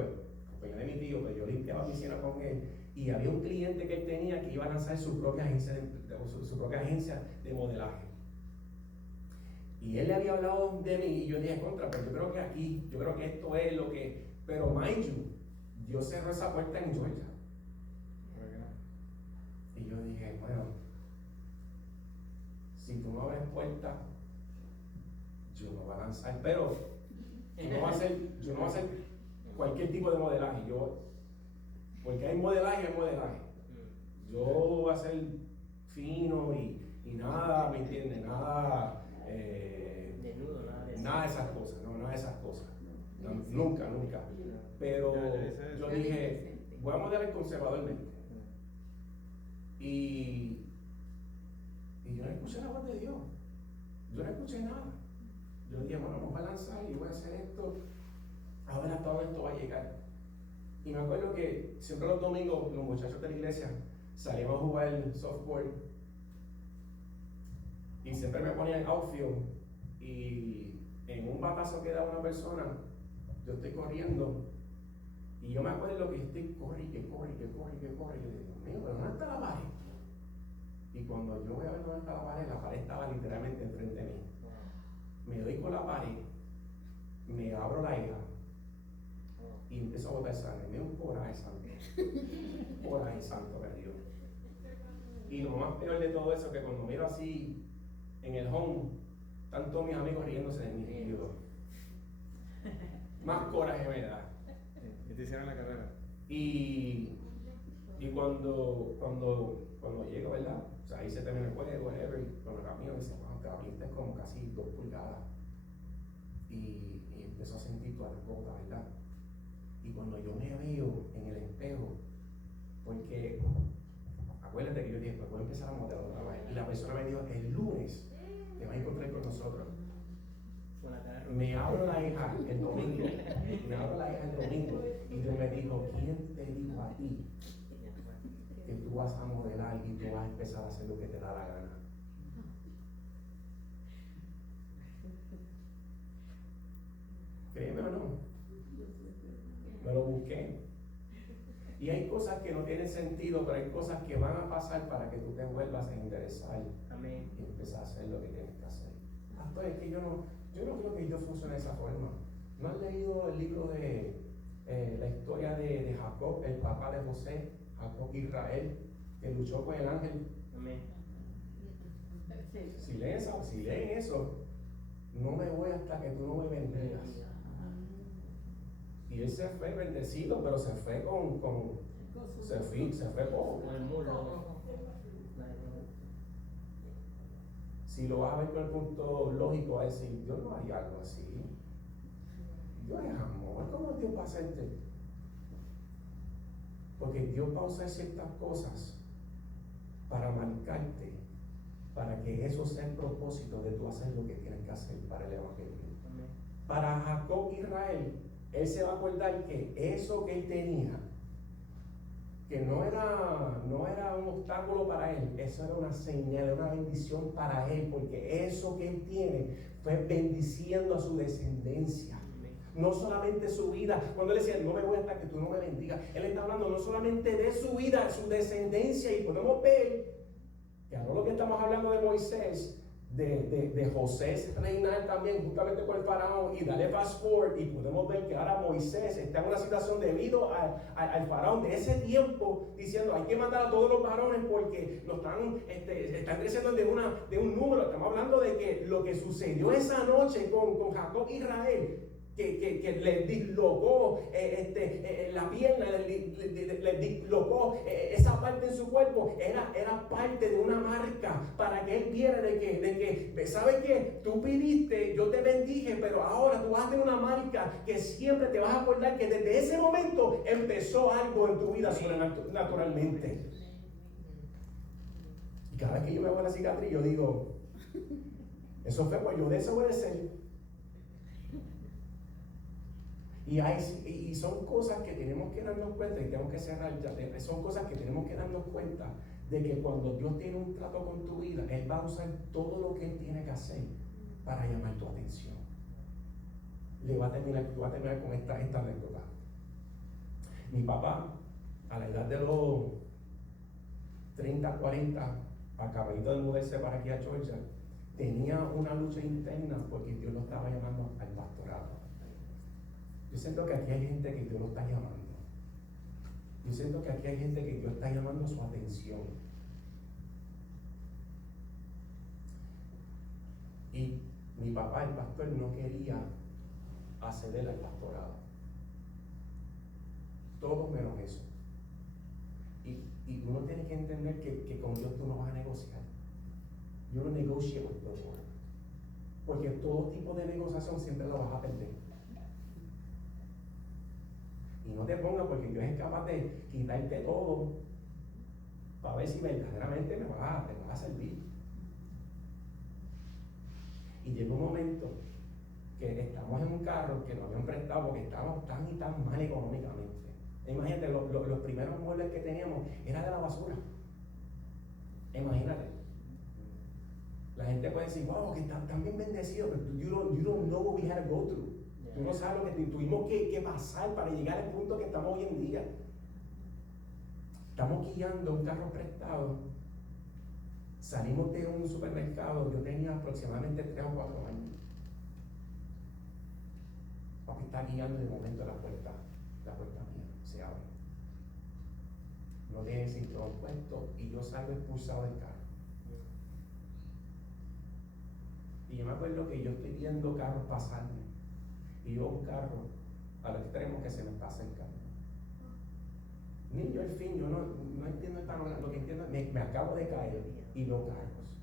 compañero de mi tío, pero yo limpiaba piscina con él, y había un cliente que él tenía que iba a lanzar su propia agencia de modelaje. Y él le había hablado de mí y yo dije, contra, pero yo creo que esto es lo que... Pero mind you, Dios cerró esa puerta en Georgia. Y yo dije, bueno, si tú no abres puertas, yo no voy a lanzar, pero yo no voy a hacer cualquier tipo de modelaje. Porque hay modelaje. Yo voy a ser fino y nada, ¿me entiendes? Nada de esas cosas, nunca. Pero yo dije, voy a modelar conservadormente. Y yo no escuché la voz de Dios. Yo no escuché nada. Yo dije, bueno, vamos a lanzar y voy a hacer esto. A ver hasta dónde esto va a llegar. Y me acuerdo que siempre los domingos los muchachos de la iglesia salíamos a jugar softball. Y siempre me ponían outfield. Y en un batazo que da una persona, yo estoy corriendo. Y yo me acuerdo que estoy corre. Y yo digo, Dios mío, ¿pero dónde está la pared? Y cuando yo voy a ver dónde está la pared estaba literalmente enfrente de mí. Me doy con la pared, me abro la hija y empiezo a botar sangre. Me dio un coraje santo que Dios. Y lo más peor de todo eso es que cuando miro así en el home, están todos mis amigos riéndose de mí. Y yo, más coraje me da. Y te hicieron la carrera. Y cuando llego, ¿verdad? O sea, ahí se termina el juego, whatever, y cuando camino me dice, wow, te abriste como casi 2 pulgadas. Y empezó a sentir todas las gotas, ¿verdad? Y cuando yo me veo en el espejo, porque acuérdate que yo dije, pues voy a empezar a modelar otra vez. Y la persona me dijo, el lunes te vas a encontrar con nosotros. Me abro la hija el domingo. Y Dios me dijo, ¿quién te dijo a ti que tú vas a modelar y tú vas a empezar a hacer lo que te da la gana? Créeme o no, me lo busqué. Y hay cosas que no tienen sentido, pero hay cosas que van a pasar para que tú te vuelvas a interesar. Amén. Y empezar a hacer lo que tienes que hacer. Pastor, es que yo no creo que Dios funcione de esa forma. ¿No has leído el libro de la historia de Jacob, el papá de José, Jacob Israel, que luchó con el ángel? Amén. Si leen eso, no me voy hasta que tú no me bendigas. Y Y él se fue bendecido, pero se fue se fue poco. Con el mulo. Si lo vas a ver con el punto lógico, va a decir, Dios no haría algo así. Dios es amor, ¿cómo Dios va a hacerte? Porque Dios va a usar ciertas cosas para marcarte, para que eso sea el propósito de tú hacer lo que tienes que hacer para el Evangelio. Para Jacob Israel, él se va a acordar que eso que él tenía, que no era un obstáculo para él, eso era una señal, era una bendición para él, porque eso que él tiene fue bendiciendo a su descendencia. No solamente su vida, cuando él decía, no me voy hasta que tú no me bendigas, él está hablando no solamente de su vida, su descendencia, y podemos ver que ahora lo que estamos hablando de Moisés, de José reinar también justamente con el faraón, y dale fast forward y podemos ver que ahora Moisés está en una situación debido al faraón de ese tiempo diciendo hay que matar a todos los varones porque están creciendo de un número. Estamos hablando de que lo que sucedió esa noche con Jacob Israel, que le dislocó la pierna, le dislocó esa parte en su cuerpo, era parte de una marca para que él viera de que ¿sabes qué? Tú pidiste, yo te bendije, pero ahora tú vas a tener una marca que siempre te vas a acordar que desde ese momento empezó algo en tu vida sobrenaturalmente. Y cada vez que yo me hago la cicatriz, yo digo, eso fue pues yo desobedecer. Y son cosas que tenemos que darnos cuenta, y tenemos que cerrar ya, son cosas que tenemos que darnos cuenta de que cuando Dios tiene un trato con tu vida, Él va a usar todo lo que Él tiene que hacer para llamar tu atención. Tú vas a terminar con esta anécdota. Mi papá, a la edad de los 30, 40, acabadito de mudarse para aquí a Georgia, tenía una lucha interna porque Dios lo estaba llamando al pastorado. Yo siento que aquí hay gente que Dios lo está llamando. Yo siento que aquí hay gente que Dios está llamando su atención. Y mi papá, el pastor, no quería acceder al pastorado. Todo menos eso. Y uno tiene que entender que con Dios tú no vas a negociar. You don't negotiate with the Lord. Porque todo tipo de negociación siempre lo vas a perder. Y no te pongas porque Dios es capaz de quitarte todo para ver si verdaderamente me va a servir. Y llegó un momento que estamos en un carro que nos habían prestado porque estábamos tan y tan mal económicamente. Imagínate, los primeros muebles que teníamos era de la basura. Imagínate. La gente puede decir, wow, que están bien bendecidos, pero you don't know what we had to go through. Tú no sabes lo que tuvimos que pasar para llegar al punto que estamos hoy en día. Estamos guiando un carro prestado. Salimos de un supermercado, yo tenía aproximadamente 3 o 4 años. Papi está guiando y de momento la puerta mía se abre. No tiene el cinturón puesto y yo salgo expulsado del carro. Y yo me acuerdo que yo estoy viendo carros pasarme. Y yo un carro al extremo que se me está acercando. Ni yo al fin, yo no entiendo lo que entiendo, me acabo de caer y veo carros.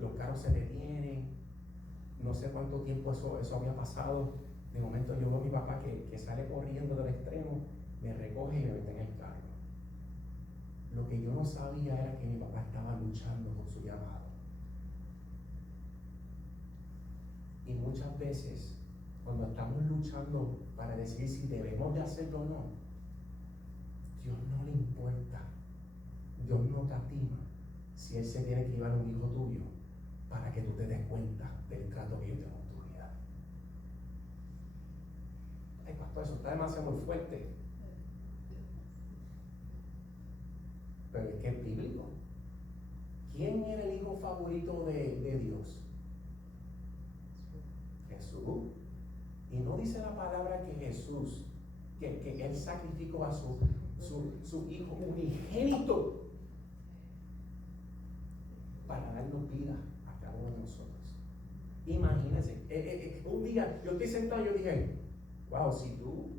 Los carros se detienen, no sé cuánto tiempo eso había pasado. De momento yo veo a mi papá que sale corriendo del extremo, me recoge y me mete en el carro. Lo que yo no sabía era que mi papá estaba luchando con su llamado. Y muchas veces, cuando estamos luchando para decidir si debemos de hacerlo o no, Dios no le importa, Dios no catima si Él se tiene que llevar a un hijo tuyo para que tú te des cuenta del trato que yo tengo en tu vida. Ay, pastor, eso está demasiado muy fuerte. Pero es que es bíblico. ¿Quién era el hijo favorito de Dios? Jesús. Y no dice la palabra que Jesús, que Él sacrificó a su hijo unigénito para darnos vida a cada uno de nosotros. Imagínense, un día yo estoy sentado y yo dije, wow, si tú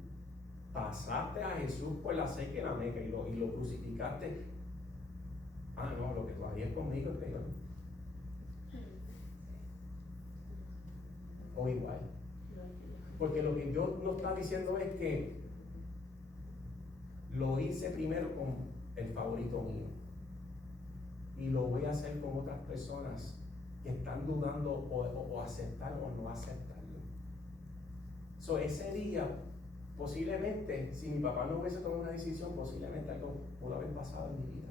pasaste a Jesús por la seca en la Meca y lo crucificaste, no, lo que tú harías conmigo es peor. O igual. Porque lo que Dios nos está diciendo es que lo hice primero con el favorito mío. Y lo voy a hacer con otras personas que están dudando o aceptar o no aceptarlo. So, ese día, posiblemente, si mi papá no hubiese tomado una decisión, posiblemente algo pudo haber pasado en mi vida.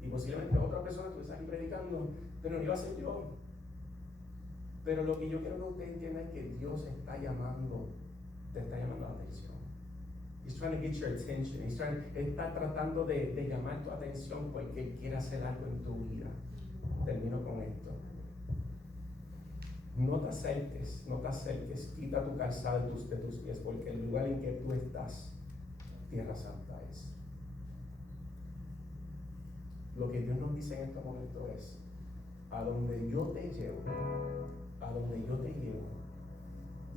Y posiblemente otra persona estuviese aquí predicando, pero no iba a ser yo. Pero lo que yo quiero que usted entienda es que Dios te está llamando la atención. He's trying to get your attention. Él está tratando de llamar tu atención porque Él quiere hacer algo en tu vida. Termino con esto. No te acerques, quita tu calzado de tus pies, porque el lugar en que tú estás, tierra santa es. Lo que Dios nos dice en este momento es, a donde yo te llevo,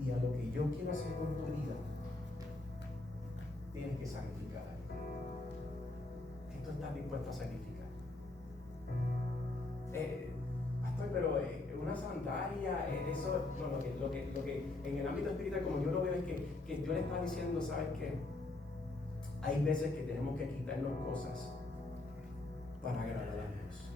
y a lo que yo quiero hacer con tu vida, tienes que sacrificar algo. ¿Qué tú estás dispuesto a sacrificar? Pastor, pero una sandalia, eso, no, lo que en el ámbito espiritual, como yo lo veo, es que Dios le está diciendo, ¿sabes qué? Hay veces que tenemos que quitarnos cosas para agradar a Dios.